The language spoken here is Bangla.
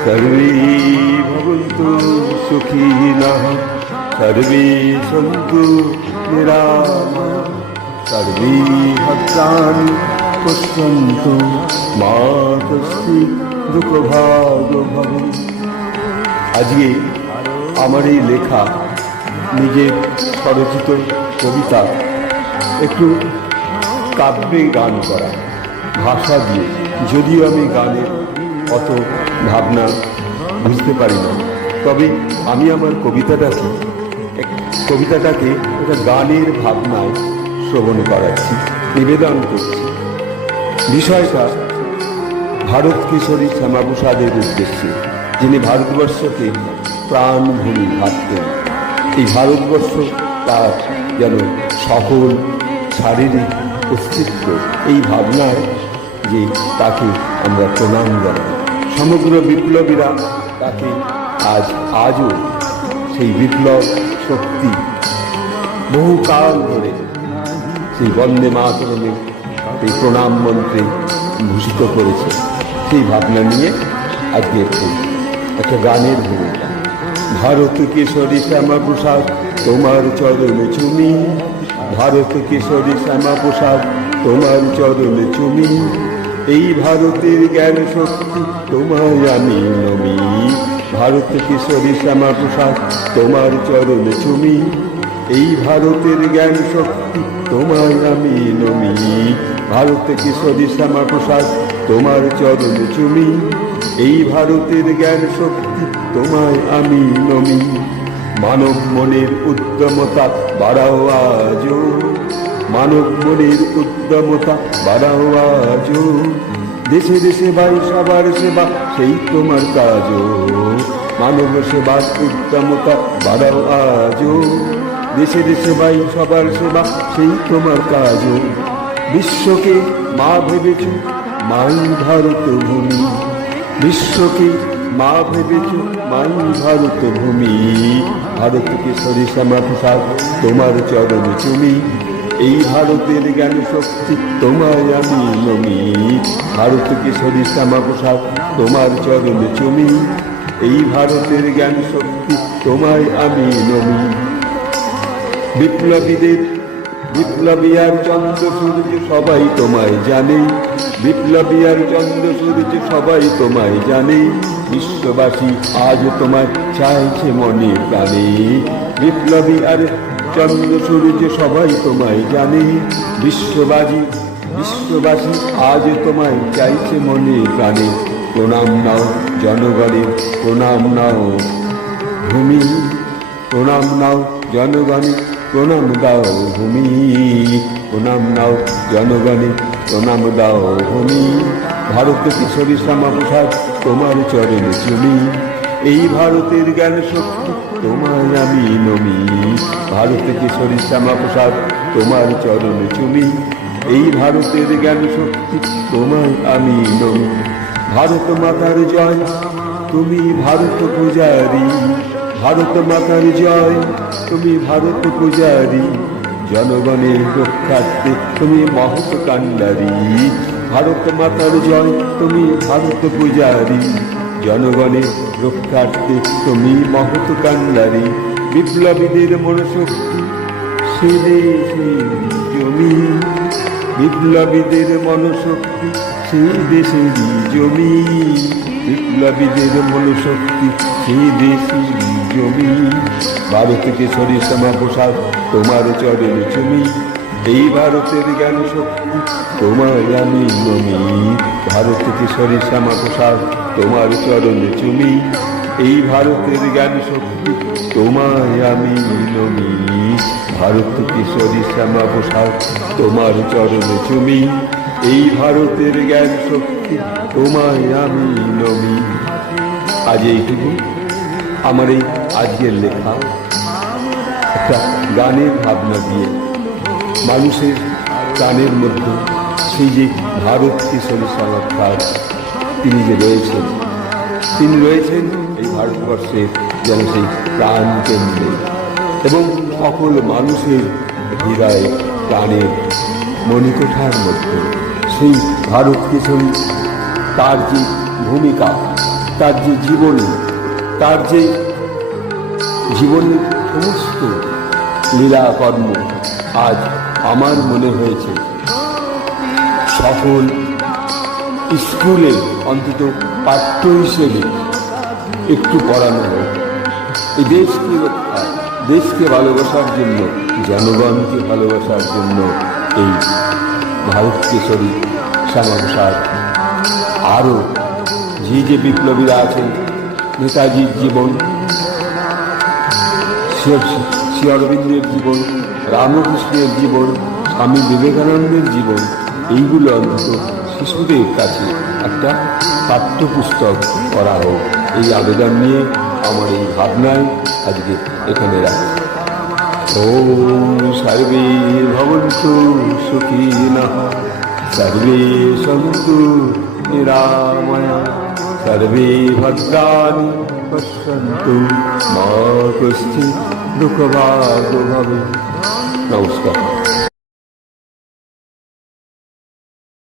सर्वे भवन्तु सुखिनः, सर्वे सन्तु निरामयाः, सर्वे भद्राणि पश्यन्तु मा कश्चित् दुःखभाग् भवेत्। আজকে আমার এই লেখা নিজের স্বরচিত কবিতা একটু কাব্যে গান করা, ভাষা দিয়ে। যদিও আমি গানের অত ভাবনা বুঝতে পারি না, তবে আমি আমার কবিতাটাকে একটা গানের ভাবনায় শ্রবণ করাচ্ছি, নিবেদন করছি। বিষয়টা ভারত কিশোরী শ্যামাপ্রসাদের উদ্দেশ্যে, যিনি ভারতবর্ষকে প্রাণভূমি ভাবতেন। এই ভারতবর্ষ তার যেন সকল শারীরিক অস্তিত্ব, এই ভাবনায় যে তাকে আমরা প্রণাম জানাই। সমগ্র বিপ্লবীরা তাকে আজও সেই বিপ্লব শক্তি বহু কাল ধরে সেই বন্দে মাতরমে এই প্রণাম মন্ত্রে ভূষিত করেছে। সেই ভাবনা নিয়ে আজকে একটা গানের ভূমিকা। ভারত কিশোরী শ্যামাপ্রসাদ তোমার চরণে চুমি, ভারত কিশোরী শ্যামাপ্রসাদ তোমার চরণে চুমি, এই ভারতের জ্ঞান শক্তি তোমায় আমি নমি। ভারত কিশোরী শ্যামাপ্রসাদ তোমার চরণে চুমি, এই ভারতের জ্ঞান শক্তি তোমায় আমি নমি। ভারত কিশোরী শ্যামাপ্রসাদ তোমার চরণে চুমি, এই ভারতের জ্ঞান শক্তি তোমায় আমি নমি। মানব মনের উদ্যমতা বাড়াও আজো, মানব মনের উদ্যমতা বাড়াও আজো, দেশে দেশে বাই সবার সেবা সেই তোমার কাজও। মানব সেবার উদ্যমতা বাড়াও আজো, দেশে দেশে বাই সবার সেবা সেই তোমার কাজও। বিশ্বকে মা ভেবেছ মাই ভারত ভূমি, বিশ্বকে মা ভেবেছ মাই ভারত ভূমি। ভারত কিশোরী শ্যামাপ্রসাদ তোমার চরণে চুমি, এই ভারতের জ্ঞান শক্তি তোমায় আমি নমি। ভারত কিশোরী শ্যামাপ্রসাদ তোমার চরণে চুমি, এই ভারতের জ্ঞান শক্তি তোমায় আমি নমি। বিপ্লবী আর চন্দ্র সূর্য সবাই তোমায় জানে, বিপ্লবী আর চন্দ্র সূর্য সবাই তোমায় জানে, বিশ্ববাসী আজ তোমায় চাইছে মনে প্রাণে। বিপ্লবী আর চন্দ্র সূর্য সবাই তোমায় জানে, বিশ্ববাসী আজ তোমায় চাইছে মনে প্রাণে। প্রণাম নাও জনগণের, প্রণাম নাও ভূমি, প্রণাম নাও জনগণের, প্রণাম দাও ভূমি, প্রণাম নাও জনগণে, প্রণাম দাও ভূমি। ভারত কিশোরী শ্যামাপ্রসাদ তোমার চরণে চুমি, এই ভারতের জ্ঞান শক্তি তোমায় আমি নমি। ভারত কিশোরী শ্যামাপ্রসাদ তোমার চরণে চুমি, এই ভারতের জ্ঞান শক্তি তোমায় আমি নমি। ভারত মাতার জয়, তুমি ভারত পূজারী, ভারত মাতার জয়, তুমি ভারত পূজারী, জনগণের রক্ষার্থে তুমি মহৎ কান্ডারী। ভারত মাতার জয়, তুমি ভারত পূজারী, জনগণের রক্ষার্থে তুমি মহৎ কান্ডারী। বিপ্লবীদের মনশক্তি সে দেশের জমি, বিপ্লবীদের মনশক্তি সেই দেশের জমি, বিপ্লবীদের মনশক্তি সেই দেশের জমি। ভারত কিশোরী শ্যামাপ্রসাদ তোমার চরণে চুমি, এই ভারতের জ্ঞান শক্তি তোমায় আমি নমি। ভারত কিশোরী শ্যামাপ্রসাদ তোমার চরণে চুমি, এই ভারতের জ্ঞান শক্তি তোমায় আমি নমি। ভারত কিশোরী শ্যামাপ্রসাদ তোমার চরণে চুমি, এই ভারতের জ্ঞান শক্তি তোমায় আমি নমি। আজ এইটুকু আমার এই আজকের লেখা, একটা গানের ভাবনা দিয়ে মানুষের প্রাণের মধ্যে সেই যে ভারত কিশোরী শ্যামাপ্রসাদ তিনি যে রয়েছেন, তিনি রয়েছেন এই ভারতবর্ষের যেন সেই প্রাণ কেন্দ্রে, এবং সকল মানুষের হৃদয়ে প্রাণের মণিকোঠার মধ্যে সেই ভারত কেশরী তার যে ভূমিকা, তার যে জীবনী, তার যে জীবনের সমস্ত লীলাকর্ম আজ আমার মনে হয়েছে সকল স্কুলে অন্তত পাঠ্য হিসেবে একটু পড়ানো হোক। এই দেশকে রক্ষা, দেশকে ভালোবাসার জন্য, জনগণকে ভালোবাসার জন্য এই ভারত কেশরী শ্যামাপ্রসাদ আরও যে বিপ্লবীরা আছেন, নেতাজির জীবন, শ্রী অরবিন্দের জীবন, রামকৃষ্ণের জীবন, স্বামী বিবেকানন্দের জীবন, এইগুলো অন্তত শিশুদের কাছে একটা পাঠ্যপুস্তক করা হোক, এই আবেদন নিয়ে আমার এই ভাবনায় আজকে এখানে রাখি। ওম সর্বে ভবন্তু সুখিনঃ, সর্বে সন্তু নিরাময়া, সর্বে ভদ্রাণি পশ্যন্তু, মা কশ্চিৎ দুঃখভাগ্ ভবেৎ। নমস্কার।